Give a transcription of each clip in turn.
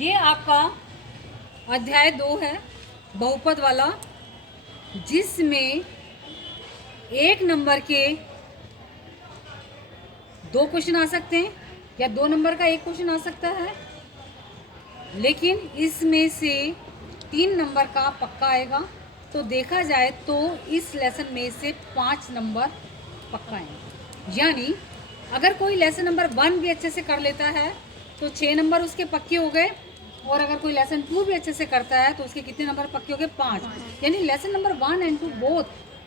ये आपका अध्याय 2 है बहुपद वाला, जिसमें एक नंबर के 2 क्वेश्चन आ सकते हैं या 2 नंबर का 1 क्वेश्चन आ सकता है, लेकिन इसमें से 3 नंबर का पक्का आएगा। तो देखा जाए तो इस लेसन में से 5 नंबर पक्का आएंगे। यानी अगर कोई लेसन नंबर 1 भी अच्छे से कर लेता है तो 6 नंबर उसके पक्के हो गए, और अगर कोई लेसन 2 भी अच्छे से करता है तो उसके कितने नंबर पक्के हो गए? 5। यानी लेसन नंबर 1 एंड 2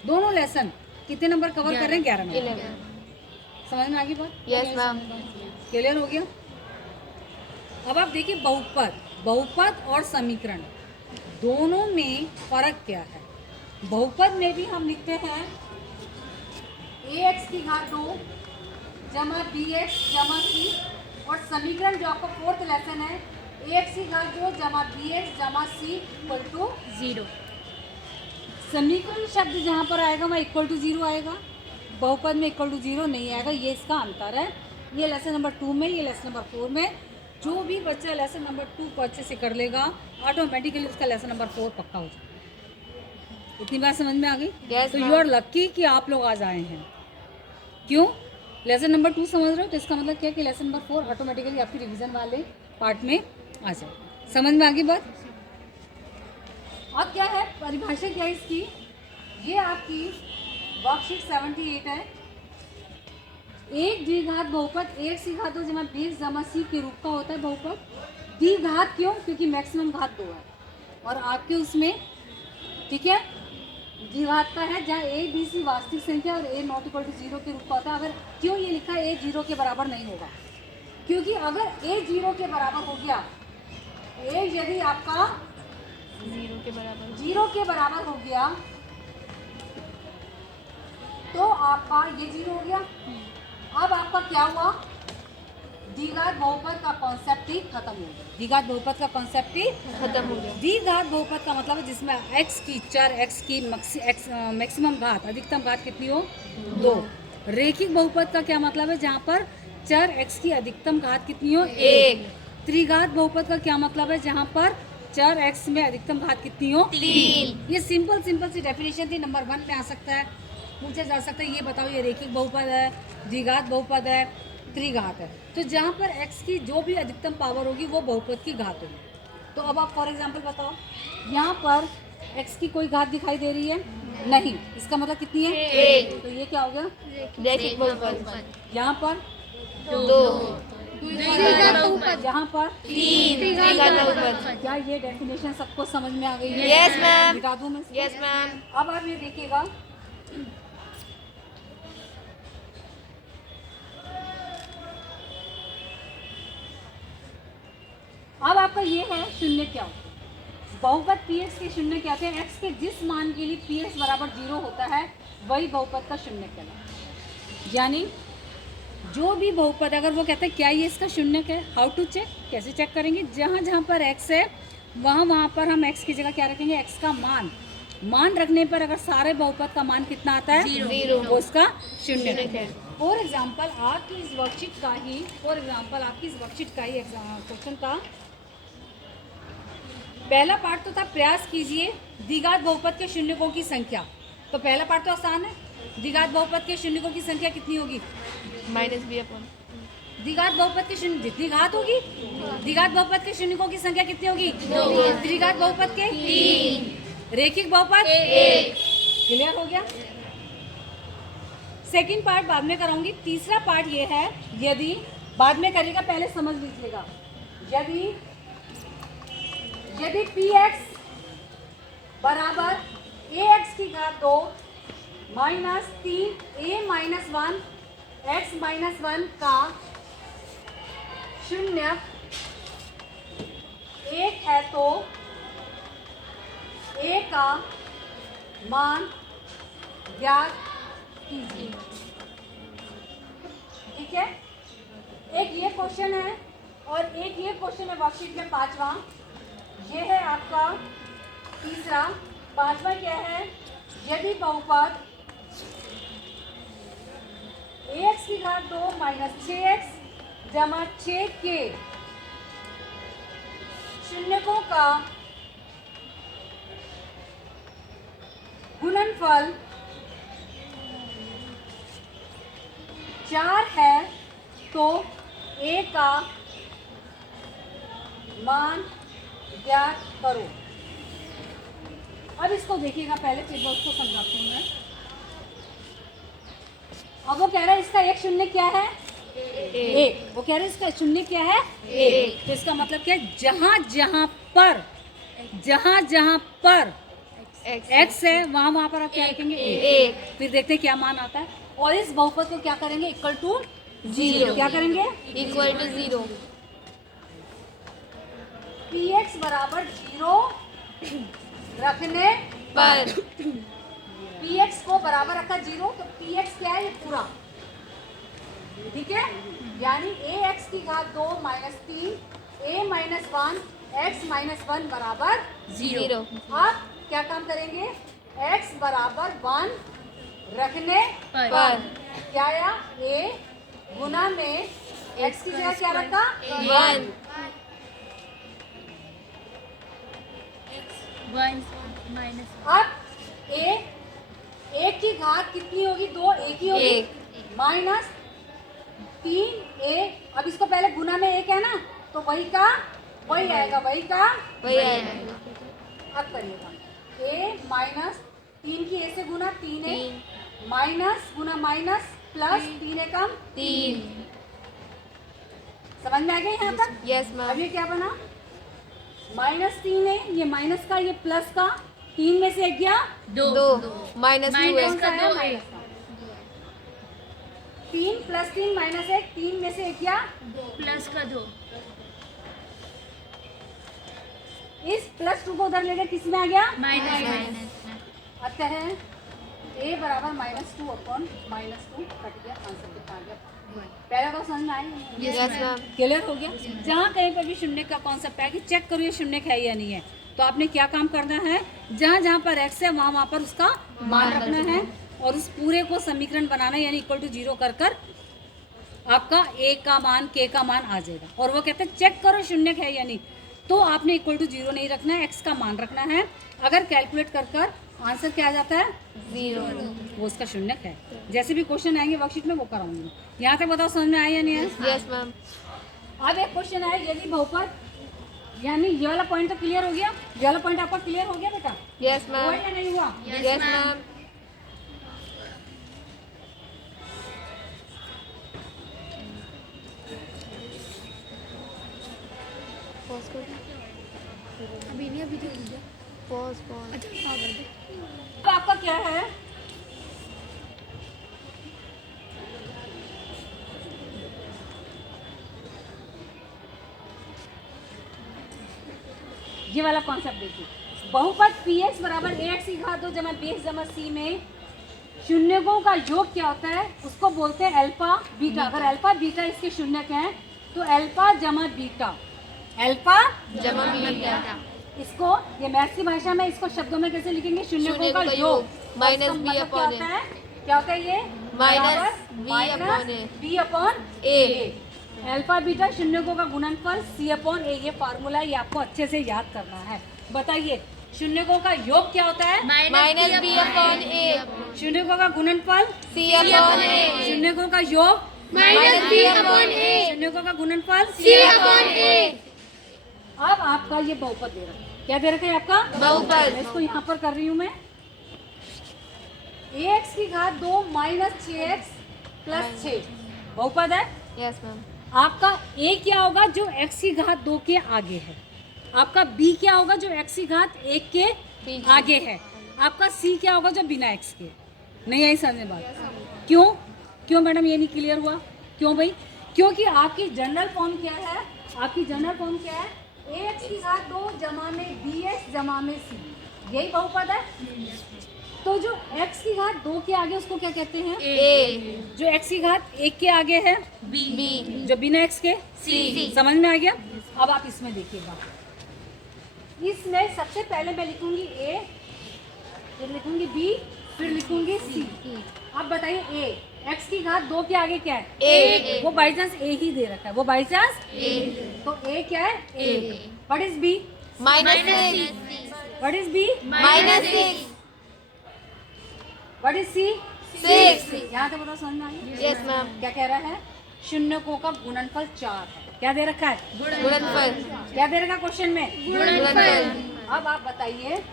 दोनों लेसन कितने नंबर कवर कर रहे हैं? 11 नंबर। समझ में आ गई बात? Yes ma'am. क्लियर हो गया? अब आप देखिए बहुपद और समीकरण दोनों में फर्क क्या है। बहुपद में भी हम लिखते हैं ax की घात 2 जमा bx जमा c, और समीकरण जो आपका 4th लेसन है ax की घात 2 जमा bx जमा c इक्वल टू 0। समीकरण शब्द जहाँ पर आएगा वहाँ इक्वल टू 0 आएगा, बहुपद में इक्वल टू 0 नहीं आएगा। ये इसका अंतर है। ये लेसन नंबर 2 में, ये लेसन नंबर 4 में। जो भी बच्चा लेसन नंबर 2 को अच्छे से कर लेगा ऑटोमेटिकली उसका लेसन नंबर 4 पक्का हो जाएगा। इतनी बात समझ में आ गई? yes, तो यू आर लकी कि आप लोग आज आए हैं। क्यों? लेसन नंबर 2 समझ रहे हो तो इसका मतलब क्या कि लेसन नंबर 4 ऑटोमेटिकली आपकी रिवीजन वाले पार्ट में आ जाए। समझ में आ गई बात? अब क्या है परिभाषा, क्या है इसकी? ये आपकी वर्कशीट 78 है। एक द्विघात बहुपद x की घात 2 जमा bx जमा c के रूप का होता है बहुपद। द्विघात क्यों? क्योंकि मैक्सिमम घात 2 है और आपके उसमें, ठीक है, द्विघात का है जहाँ a b c वास्तविक संख्या और a नॉट इक्वल टू 0 के रूप का होता है। अगर क्यों ये लिखा है a 0 के बराबर नहीं होगा? क्योंकि अगर a 0 के बराबर हो गया, a यदि आपका 0 के बराबर हो गया तो आपका ये 0 हो गया। अब आपका क्या हुआ? द्विघात बहुपद का कॉन्सेप्ट ही खत्म हो गया। द्विघात बहुपद का कॉन्सेप्ट ही खत्म हो गया। द्विघात बहुपद का मतलब है जिसमें x की चर x की मैक्सिमम घात, अधिकतम घात कितनी हो? 2। रेखिक बहुपद का क्या मतलब है? जहाँ पर चर x की अधिकतम घात कितनी हो? 1। त्रिघात बहुपद का क्या मतलब है? जहाँ पर चर x में अधिकतम घात कितनी हो? 3। ये सिंपल सी डेफिनेशन थी। नंबर 1 में आ सकता है, पूछा जा सकता है ये बताओ ये रेखिक बहुपद है, द्विघात बहुपद है, त्रिघात है। तो जहाँ पर x की जो भी अधिकतम पावर होगी वो बहुपद की घात होगी। तो अब आप फॉर एग्जांपल बताओ, यहाँ पर x की कोई घात दिखाई दे रही है? नहीं। इसका मतलब कितनी है? 1। तो ये क्या हो गया? रेखिक बहुपद। यहाँ पर 2। यहाँ पर 3। क्या ये डेफिनेशन सबको समझ में आ गई है? Yes ma'am. बता दूं मैं? Yes ma'am. अब आप ये देखिएगा, अब आपका ये है शून्य क्या होता है? बहुपद px के शून्य क्या होते हैं? x के जिस मान के लिए px बराबर 0 होता है वही बहुपद का शून्य कहलाता है। यानी जो भी बहुपद अगर वो कहते हैं क्या ये इसका शून्य है, हाउ टू चेक, कैसे चेक करेंगे? जहाँ पर x है वहाँ पर हम x की जगह क्या रखेंगे? x का मान रखने पर अगर सारे बहुपद का मान कितना आता है? 0। वो उसका शून्य है। फॉर एग्जाम्पल आपकी इस वर्कशीट का ही क्वेश्चन का पहला पार्ट तो था प्रयास कीजिए द्विघात बहुपद के शून्यकों की संख्या। तो पहला पार्ट तो आसान है। द्विघात बहुपद के शून्यकों की संख्या कितनी होगी? -b/। द्विघात बहुपद के शून्य जितनी घात होगी, द्विघात बहुपद के शून्यकों की संख्या कितनी होगी? 2। त्रिघात बहुपद के 3। रेखिक बहुपद 1। क्लियर हो गया? सेकंड पार्ट बाद में कराऊंगी। तीसरा पार्ट ये है, यदि बाद में करेगा पहले समझ लीजिएगा, यदि px बराबर ax की घात 2 माइनस 3a-1 x-1 का शून्य 1 है तो a का मान ज्ञात कीजिए। ठीक है? एक ये क्वेश्चन है और एक ये क्वेश्चन है वर्कशीट में 5वां। ये है आपका तीसरा। 5वां क्या है? यदि बहुपद ax की घात 2 माइनस 6x जमा 6 के शून्यकों का गुणनफल 4 है तो a का मान ज्ञात करो। अब इसको देखिएगा, पहले चेक बॉक्स को समझाती हूँ मैं। अब वो कह रहा है इसका एक शून्य क्या है? एक। वो कह रहे हैं इसका शून्य क्या है? एक। तो इसका मतलब क्या है? जहां जहां पर x है वहां पर आप क्या लिखेंगे? एक। फिर देखते हैं क्या मान आता है। और इस बहुपद को क्या करेंगे? Equal to 0। क्या करेंगे? Equal to 0। px बराबर 0 रखने पर px को बराबर रखा 0, तो px क्या है? ये पूरा, ठीक है। यानी ax की घात 2 minus 3 a minus 1 x minus 1 बराबर 0। अब क्या काम करेंगे? x बराबर 1 रखने पर क्या आया? a गुना में x की जगह क्या रखा? 1 अब a की घात कितनी होगी? 2 a की होगी एक। Minus 3a। अब इसको पहले गुना में एक है ना, तो वही का वही आएगा, वही का वही आएगा। अब करिएगा a माइनस 3 की a से गुना 3a माइनस गुना माइनस प्लस 3a कम 3। समझ में आ गया यहाँ तक? यस अब मैम। ये क्या बना? माइनस 3a, ये माइनस का, ये प्लस का, 3 में से एक गया 2 माइनस 2 कौन सा है? माइनस का। 3 प्लस 3 माइनस 1, 3 में से एक गया प्लस का 2। इस प्लस 2 को उधर ले गए, किस में आ गया? माइनस अतः a बराबर -2 अपॉन -2 कट गया, आंसर कितना आ गया? पहला तो समझ में आई? Yes ma'am. क्लियर हो गया? जहाँ कहीं पर भी शून्य का कॉन्सेप्ट है कि चेक करो ये शून्य है या नहीं है, तो आपने क्या काम करना है? जहाँ जहाँ पर x है वहाँ पर उसका मान रखना है और उस पूरे को समीकरण बनाना है, यानी इक्वल टू 0 कर आपका a का मान k का मान आ जाएगा। और वो कहते हैं चेक करो शून्य है या नहीं, तो आपने इक्वल टू 0 नहीं रखना है, x का मान रखना है। अगर कैलकुलेट कर आंसर क्या आ जाता है? 0। वो उसका शून्य है। जैसे भी क्वेश्चन आएंगे वर्कशीट में वो कराऊंगी। यहाँ तक बताओ समझ में आया या नहीं आया? Yes ma'am. अब एक क्वेश्चन है, यदि बहुपद, यानी ये वाला पॉइंट तो क्लियर हो गया? ये वाला पॉइंट आपका क्लियर हो गया बेटा? यस हुआ मैम। या नहीं हुआ? Yes ma'am. पॉज कर दो। अभी नहीं, अभी तो हो गया। पॉज। अच्छा हाँ कर दे। अब आपका क्या है? ये वाला कॉन्सेप्ट देखिए, बहुपद px बराबर ax की घात 2 जमा bx जमा c में शून्यकों का योग क्या होता है? उसको बोलते हैं अल्फा बीटा। अगर अल्फा बीटा इसके शून्यक हैं तो अल्फा जमा बीटा, अल्फा जमा बीटा। इसको ये मैथ्स की भाषा में इसको शब्दों में कैसे लिखेंगे? शून्यकों का योग माइनस इसका b मतलब अपॉन क्या a। होता है? क्या होता है ये? Minus b upon a। b upon a। Alpha beta शून्यकों का गुणनफल c अपॉन a। ये फार्मूला ये आपको अच्छे से याद करना है। बताइए शून्यकों का योग क्या होता है? Minus b upon a। शून्यकों का गुणनफल c अपॉन a। शून्यकों का योग माइनस b अपॉन a। शून्यकों का गुणनफल c अपॉन a। अब आपका ये बहुपद दे रखा है। क्या दे रखा है आपका? बहुपद। इसको यहाँ पर कर रही हूँ मैं। ax की घात 2 माइनस 6x प्लस 6 बहुपद है। Yes ma'am. आपका a क्या होगा? जो x की घात 2 के आगे है। आपका b क्या होगा? जो x की घात 1 के पीछे। आगे है। आपका c क्या होगा? जो बिना x के। नहीं आई समझ में बात? क्यों क्यों मैडम ये नहीं क्लियर हुआ? क्यों भाई? क्योंकि आपकी जनरल फॉर्म क्या है? आपकी जनरल फॉर्म क्या है? ax की घात 2 जमा में bx जमा में c, यही बहुपद है। तो जो x की घात 2 के आगे उसको क्या कहते हैं? a। जो x की घात 1 के आगे है b। जो बिना x के c। समझ में आ गया? अब आप इसमें देखिएगा, इसमें सबसे पहले मैं लिखूंगी a, फिर लिखूंगी b, फिर लिखूंगी c। अब बताइए a x की घात 2 के आगे क्या है? एक। वो बाई चांस a ही दे रखा है, वो बाई चांस तो a क्या है? एक। What is b? -6 what is b? -6 what is c? 6 यहाँ तक बताओ, समझ में आ गया? Yes ma'am. क्या कह रहा है? शून्यकों का गुणनफल 4 है। क्या दे रखा है? गुणनफल। क्या दे रखा क्वेश्चन में? गुणनफल। अब आप बताइए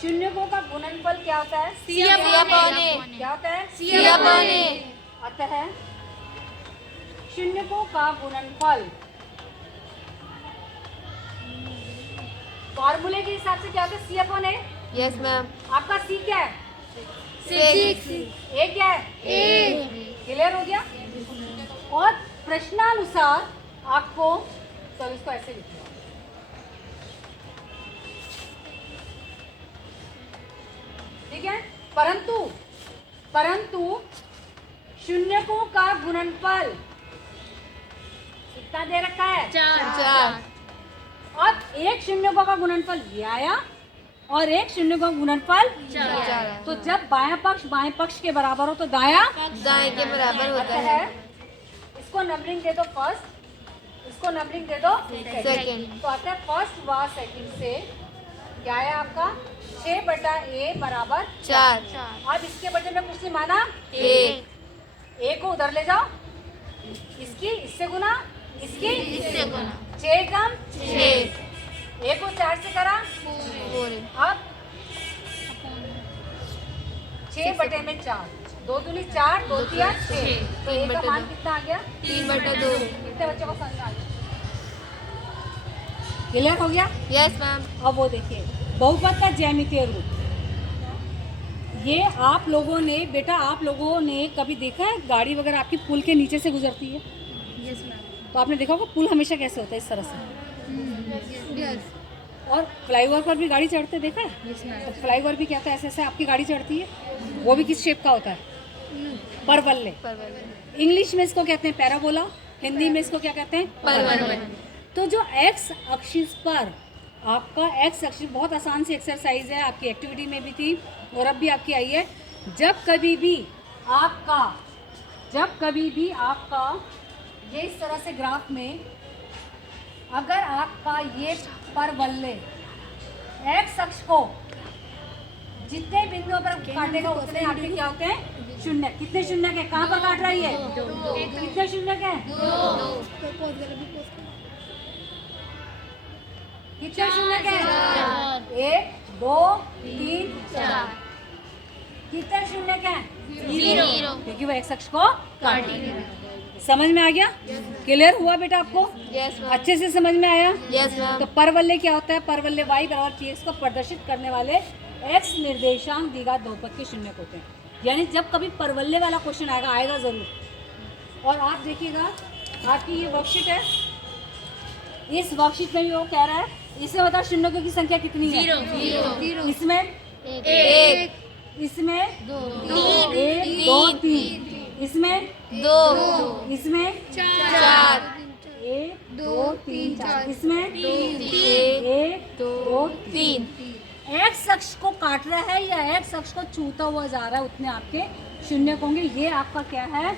शून्यकों का गुणनफल क्या होता है? C/A। क्या होता है? C/A। अतः शून्यकों का गुणनफल फॉर्मूले के हिसाब से क्या होता है? C/A। Yes ma'am. आपका C क्या है? 6 A क्या है? क्लियर हो गया? और प्रश्नानुसार आपको सर इसको ऐसे लिखना है। ठीक है, परंतु शून्यकों का गुणनफल कितना दे रखा है? 4 अब एक शून्यकों का गुणनफल ये आया और एक शून्यकों का गुणनफल 4। तो जब बायां पक्ष बाएं पक्ष के बराबर हो तो दायां दाएं के बराबर होता अतः है। इसको नंबरिंग दे दो फर्स्ट, इसको नंबरिंग दे दो सेकंड। तो अतः फर्स्ट व सेकंड से क्या है आपका? 6/a बराबर 4 अब इसके बदले में कुछ नहीं माना, 1 a को उधर ले जाओ, इसकी इससे गुना, इसकी इससे गुना 6 कम 6 a को 4 से करा, 4 अब 6/4 2 दूनी 4 2 3 6 तो a का मान कितना आ गया? 3/2। कितने बच्चों को समझ में आ गया? क्लियर हो गया? Yes ma'am. अब वो देखिए बहुपद का ज्यामितीय रूप। ये आप लोगों ने बेटा, आप लोगों ने कभी देखा है गाड़ी वगैरह आपकी पुल के नीचे से गुजरती है? Yes ma'am. तो आपने देखा होगा पुल हमेशा कैसे होता है, इस तरह से। यस और फ्लाईओवर पर भी गाड़ी चढ़ते देखा है? Yes ma'am. तो फ्लाईओवर भी क्या होता है, ऐसे ऐसे आपकी गाड़ी चढ़ती है, वो भी किस शेप का होता है? परवल्ले। इंग्लिश में इसको कहते हैं पैराबोला, हिंदी में इसको क्या कहते हैं? परवल। तो जो एक्स अक्षिस पर आपका एक्स अक्षिस, बहुत आसान सी एक्सरसाइज है, आपकी एक्टिविटी में भी थी और अब भी आपकी आई है। जब कभी भी आपका ये इस तरह से ग्राफ में अगर आपका ये परवल्ले एक्स अक्ष को जितने बिंदुओं पर काटेगा उतने आपके क्या होते हैं? शून्य। कितने शून्य के? कहाँ पर काट रही है? कितने शून्य के? कितने शून्य के? 1 2 3 4। कितने शून्य के? 0 क्योंकि वो एक्स अक्ष को समझ में आ गया? क्लियर हुआ बेटा आपको? Yes ma'am. अच्छे से समझ में आया? Yes ma'am. तो परवल्ले क्या होता है? परवल्ले y बराबर px को प्रदर्शित करने वाले x निर्देशांक द्विघात बहुपद के शून्य होते हैं। यानी जब कभी परवल्ले वाला क्वेश्चन आएगा जरूर। और आप देखिएगा आपकी ये वर्कशीट है, इस वर्कशीट में भी वो कह रहा है, इसमें बताओ शून्यों की संख्या कितनी है? 0 इसमें 1 इसमें 3 1 2 3 इसमें 2 इसमें 4 1 2 3 4 इसमें 3 1 2 3 एक्स अक्ष को काट रहा है या एक्स अक्ष को छूता हुआ जा रहा है, उतने आपके शून्य होंगे। ये आपका क्या है?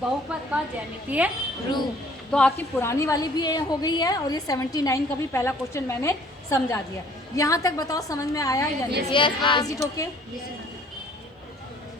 बहुपद का ज्यामितीय रूप। तो आपकी पुरानी वाली भी ये हो गई है और ये 79 का भी पहला क्वेश्चन मैंने समझा दिया। यहाँ तक बताओ समझ में आया या नहीं? Yes, ma'am. Is it okay?